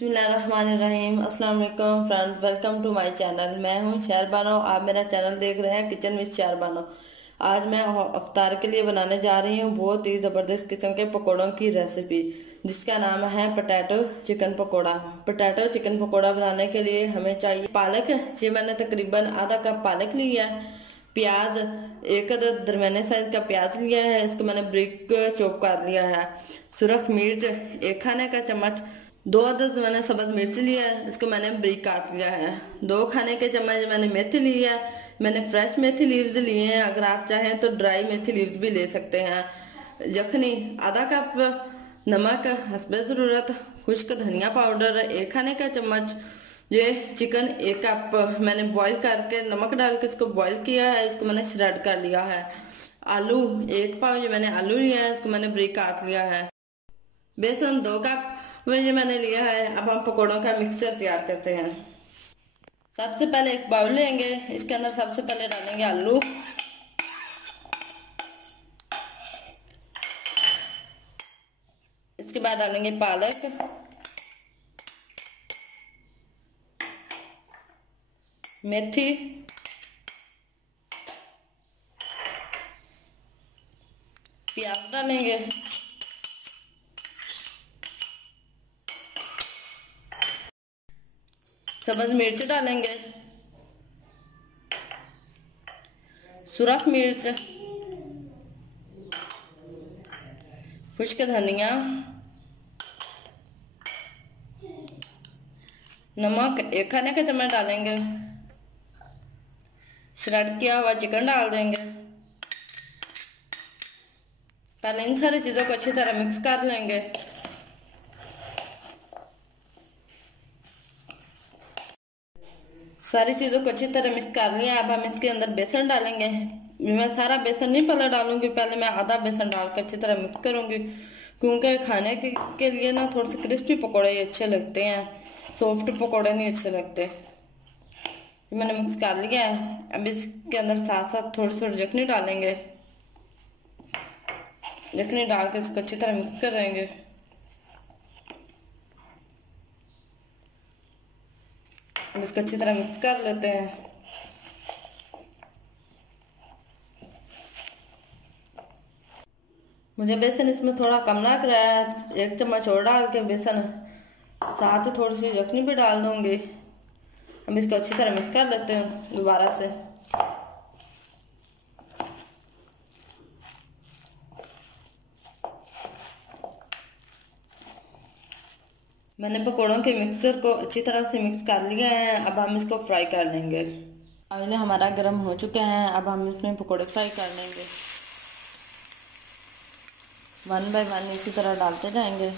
बिस्मिल्लाहिर्रहमानिर्रहीम। अस्सलाम वालेकुम friends, welcome to my channel. मैं हूं शहर बानो। आप मेरा चैनल देख रहे हैं किचन विद शहर बानो। आज मैं अफ्तार के लिए बनाने जा रही हूं बहुत ही ज़बरदस्त किस्म के पकौड़ों की रेसिपी, जिसका नाम है potato chicken pakora. Potato chicken pakora बनाने के लिए हमें चाहिए पालक। ये मैंने तकरीबन आधा कप पालक लिया है। प्याज, एक अदद दरमियाने साइज का प्याज लिया है, इसको मैंने ब्रिक चॉप कर लिया है। सुरख मिर्च एक खाने का चम्मच, 2 अदद मैंने सब्ज मिर्च लिया है, इसको मैंने ब्रिक काट लिया है। 2 खाने के चम्मच मैंने मेथी ली है। मैंने फ्रेश मेथी लीव्स लिए हैं, अगर आप चाहें तो ड्राई मेथी लीव्स भी ले सकते हैं। यखनी आधा कप, नमक हस्बे ज़रूरत, खुश्क धनिया पाउडर 1 खाने का चम्मच। ये चिकन 1 कप मैंने बॉईल करके नमक डाल के इसको बॉईल किया है, इसको मैंने श्रेड कर लिया है। आलू 1 पाव, ये मैंने आलू लिया है, इसको मैंने ब्रिक काट लिया है। बेसन 2 कप ये मैंने लिया है। अब हम पकौड़ों का मिक्सचर तैयार करते हैं। सबसे पहले एक बाउल लेंगे, इसके अंदर सबसे पहले डालेंगे आलू, इसके बाद डालेंगे पालक, मेथी, प्याज डालेंगे, सब्ज मिर्च डालेंगे, सुरख मिर्च, खुश्क धनिया, नमक 1 खाने का चम्मच डालेंगे, श्रेड किया हुआ चिकन डाल देंगे। पहले इन सारी चीज़ों को अच्छी तरह मिक्स कर लेंगे। सारी चीज़ों को अच्छी तरह मिक्स कर लिया। अब हम इसके अंदर बेसन डालेंगे। मैं सारा बेसन नहीं पहले डालूंगी, पहले मैं आधा बेसन डाल कर अच्छी तरह मिक्स करूंगी, क्योंकि खाने के लिए ना थोड़े से क्रिस्पी पकौड़े अच्छे लगते हैं, सॉफ्ट पकौड़े नहीं अच्छे लगते। मैंने मिक्स कर लिया है। अब इसके अंदर साथ साथ थोड़ी थोड़ी यखनी डालेंगे। यखनी डाल के इसको अच्छी तरह मिक्स करेंगे। अब इसको अच्छी तरह मिक्स कर लेते हैं। मुझे बेसन इसमें थोड़ा कम लग रहा है, 1 चम्मच और डाल के बेसन साथ ही थोड़ी सी यखनी भी डाल दूंगी। अब इसको अच्छी तरह मिक्स कर लेते हैं दोबारा से। मैंने पकौड़ों के मिक्सचर को अच्छी तरह से मिक्स कर लिया है। अब हम इसको फ्राई कर लेंगे। ऑयल हमारा गर्म हो चुका है, अब हम इसमें पकौड़े फ्राई कर लेंगे। 1 बाय 1 इसी तरह डालते जाएंगे।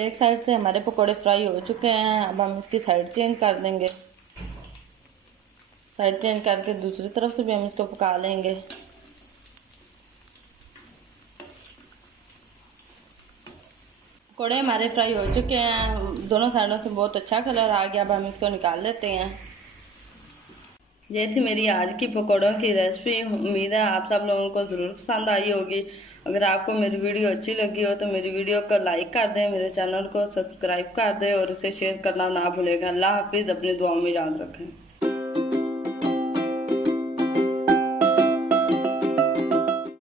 एक साइड से हमारे पकौड़े फ्राई हो चुके हैं, अब हम इसकी साइड चेंज कर देंगे। साइड चेंज करके दूसरी तरफ से भी हम इसको पका लेंगे। पकौड़े हमारे फ्राई हो चुके हैं, दोनों साइडों से बहुत अच्छा कलर आ गया। अब हम इसको निकाल लेते हैं। ये थी मेरी आज की पकौड़ों की रेसिपी। उम्मीद है आप सब लोगों को ज़रूर पसंद आई होगी। अगर आपको मेरी वीडियो अच्छी लगी हो तो मेरी वीडियो को लाइक कर दें, मेरे चैनल को सब्सक्राइब कर दें और इसे शेयर करना ना भूलेगा। अल्लाह हाफिज़, अपनी दुआओं में याद रखें।